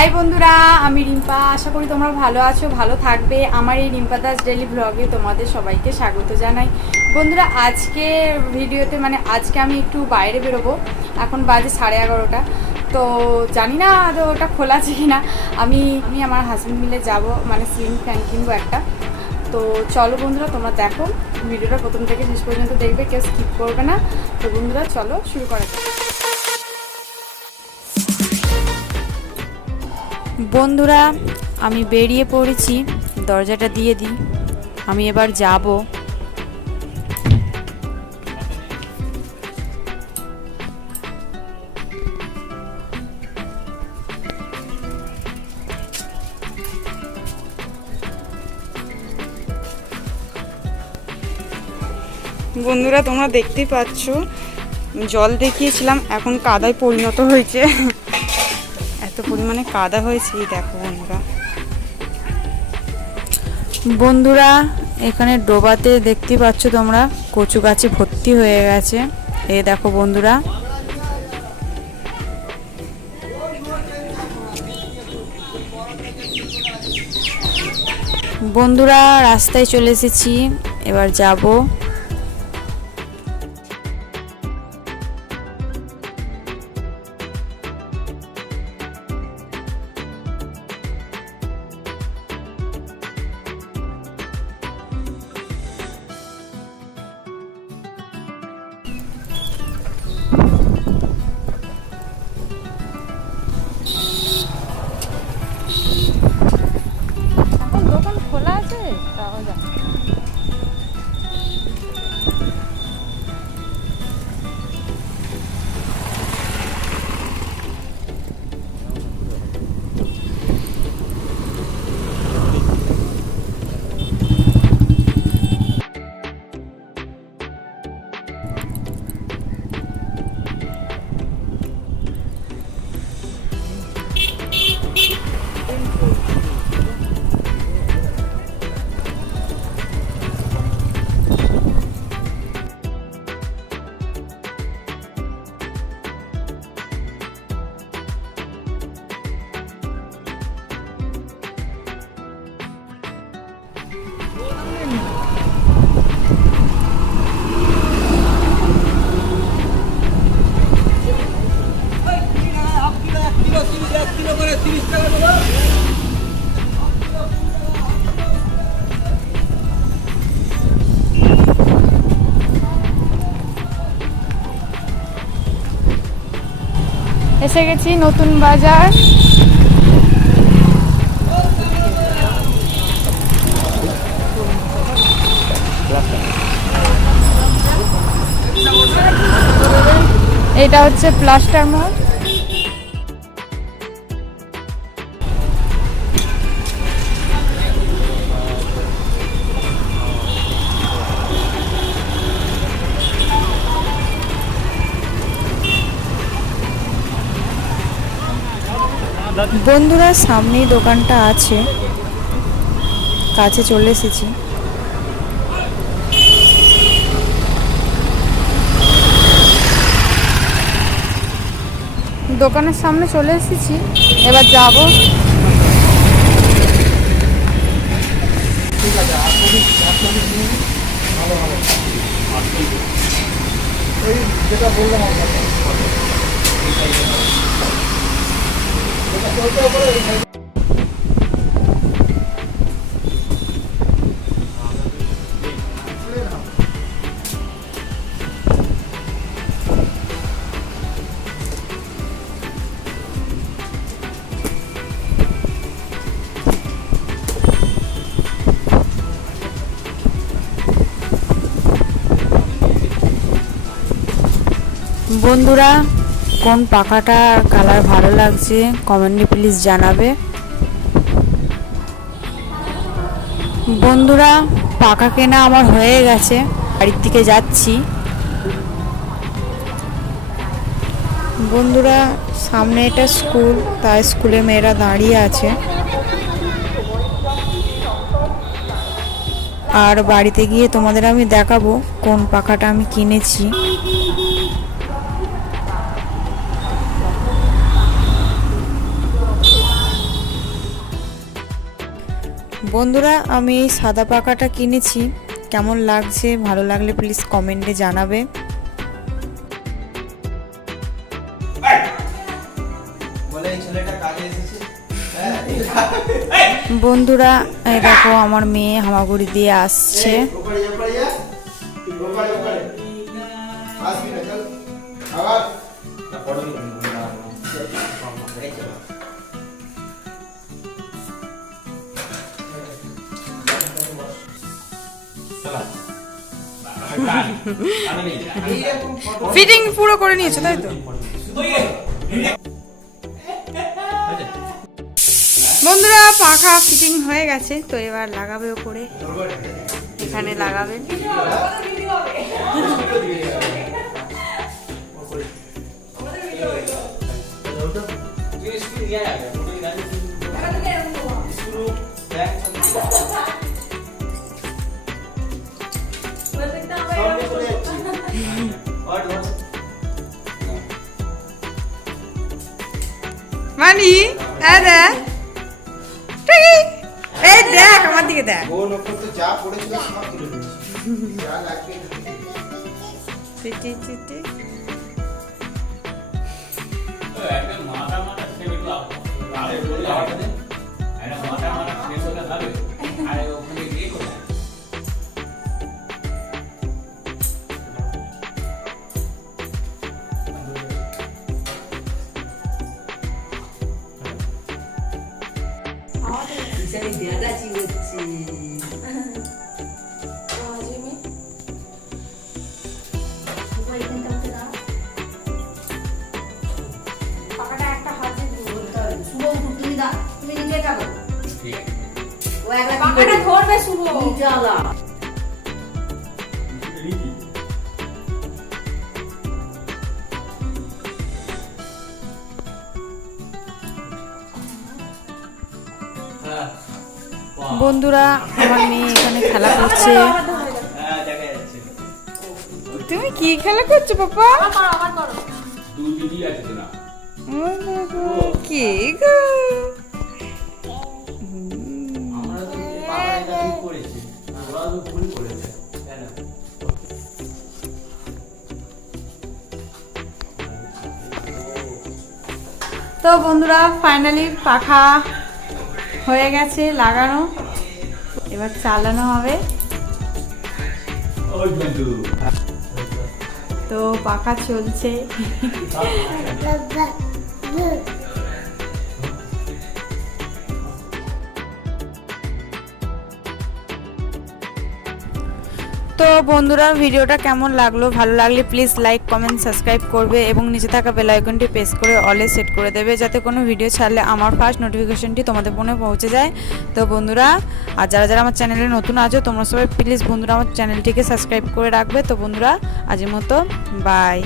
High বন্ধুরা, আমি রিম্পা। আশা করি তোমরা ভালো আছো, ভালো থাকবে। আমার এই রিম্পাদাস ডেলি ব্লগে তোমাদের সবাইকে স্বাগত জানাই। বন্ধুরা, আজকে ভিডিওতে আজকে আমি একটু বাইরে বেরোবো। এখন বাজে 11:30। তো জানি না তো ওটা খোলা আছে কি না। আমি আমার হাজব্যান্ড মিলে যাব, সিলিং ফ্যান কিনবো একটা। তো চলো বন্ধুরা, তোমরা দেখো ভিডিওটা প্রথম থেকে শেষ পর্যন্ত দেখবে, কেউ স্কিপ করবে না। তো বন্ধুরা চলো শুরু করা যাক। বন্ধুরা, আমি বেরিয়ে পড়েছি, দরজাটা দিয়ে দিই। আমি এবার যাব। বন্ধুরা, তোমরা দেখতেই পাচ্ছ, জল দেখিয়েছিলাম, এখন কাদায় পরিণত হয়েছে। এত পরিমাণে কাদা হয়েছে, দেখো বন্ধুরা এখানে ডোবাতে দেখতে পাচ্ছ তোমরা, কচু গাছে ভর্তি হয়ে গেছে। এই দেখো বন্ধুরা, রাস্তায় চলে এসেছি, এবার যাব। দোকান খোলা আছে, তাহলে এসে গেছি নতুন বাজার। এটা হচ্ছে প্লাস্টার মল। বন্ধুরা, সামনেই দোকানটা আছে, কাছে চলে এসেছি। দোকানের সামনে চলে এসেছি, এবার যাব। যেটা বললাম বন্ধুরা, কোন পাখাটার কালার ভালো লাগছে কমেন্টে প্লিজ জানাবে। বন্ধুরা, পাখা কেনা আমার হয়ে গেছে, বাড়ির দিকে যাচ্ছি। বন্ধুরা, সামনে এটা স্কুল, তাই স্কুলে মেয়েরা দাঁড়িয়ে আছে। আর বাড়িতে গিয়ে তোমাদের আমি দেখাবো কোন পাখাটা আমি কিনেছি। বন্ধুরা আমি এই সাদা পাখাটা কিনেছি, কেমন লাগছে, ভালো লাগলে প্লিজ কমেন্টে জানাবে। বন্ধুরা এই দেখো আমার মেয়ে হামাগুড়ি দিয়ে আসছে। ফিটিং পুরো করে নিয়েছো তাই তো? বন্ধুরা পাখা ফিটিং হয়ে গেছে, তো এবার লাগাবে ওপরে, এখানে লাগাবে। মানি এই দেখ আমার দিকে দেখ। ধরবে শুভ বন্ধুরা আমার মেয়ে এখানে খেলা করছে। তুমি কি খেলা করছো পাপা? কি গো তো বন্ধুরা ফাইনালি পাখা হয়ে গেছে লাগানো, এবার চালানো হবে। তো পাখা চলছে। তো বন্ধুরা ভিডিওটা কেমন লাগলো, ভালো লাগলে প্লিজ লাইক কমেন্ট সাবস্ক্রাইব করবে এবং নিচে থাকা বেল আইকনটি প্রেস করে অলে সেট করে দেবে, যাতে কোনো ভিডিও ছাড়লে আমার ফার্স্ট নোটিফিকেশনটি তোমাদের ফোনে পৌঁছে যায়। তো বন্ধুরা আর যারা যারা আমার চ্যানেলে নতুন আছো তোমরা সবাই প্লিজ বন্ধুরা আমার চ্যানেলটিকে সাবস্ক্রাইব করে রাখবে। তো বন্ধুরা আজের মতো বাই।